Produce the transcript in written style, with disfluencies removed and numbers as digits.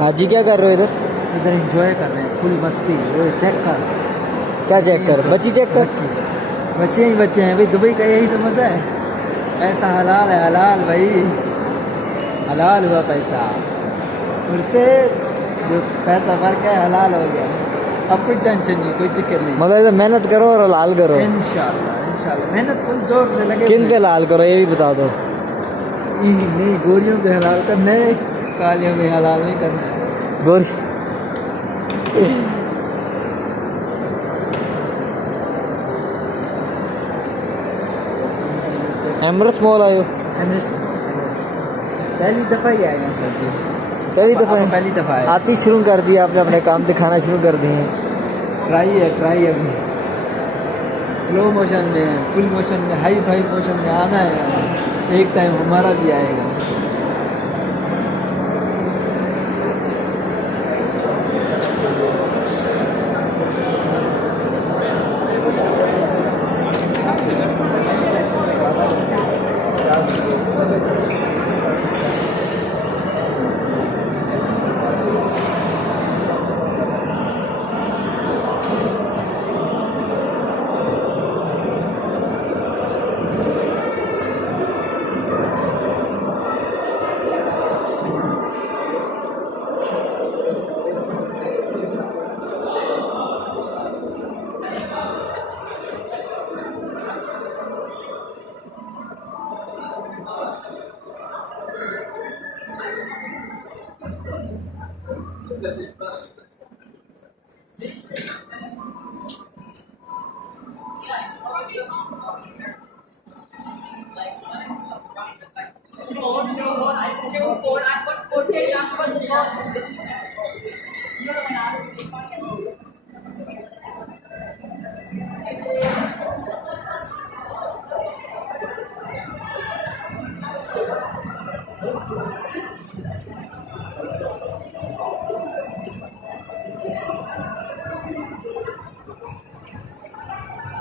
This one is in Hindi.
हाँ जी, क्या कर रहे हो इधर? इधर एंजॉय कर रहे हैं, फुल मस्ती। वो चेक कर। क्या चेक कर? बच्ची चेक कर। बच्चे बच्चे ही बच्चे हैं भाई, दुबई का यही तो मज़ा है। पैसा हलाल है, हलाल भाई, हलाल हुआ पैसा। उससे जो पैसा भर के हलाल हो गया, अब कोई टेंशन नहीं, कोई फिक्र नहीं। मतलब इधर मेहनत करो और हलाल करो। इंशाल्लाह इंशाल्लाह मेहनत फुल जोर से लगे किन हुए पे हैं। हलाल करो ये भी बता दो। नहीं, गोरियों पे हलाल करना है, कालियों में हलाल नहीं करना है। गोरी एमरस मॉल आयो? पहली दफ़ा ही आए हैं सर जी। पहली दफा पहली दफ़ा आए। आती शुरू कर दिया आपने, अपने काम दिखाना शुरू कर दिए। ट्राई अभी स्लो मोशन में, फुल मोशन में, हाई फाई मोशन में आना है। एक टाइम हमारा भी आएगा।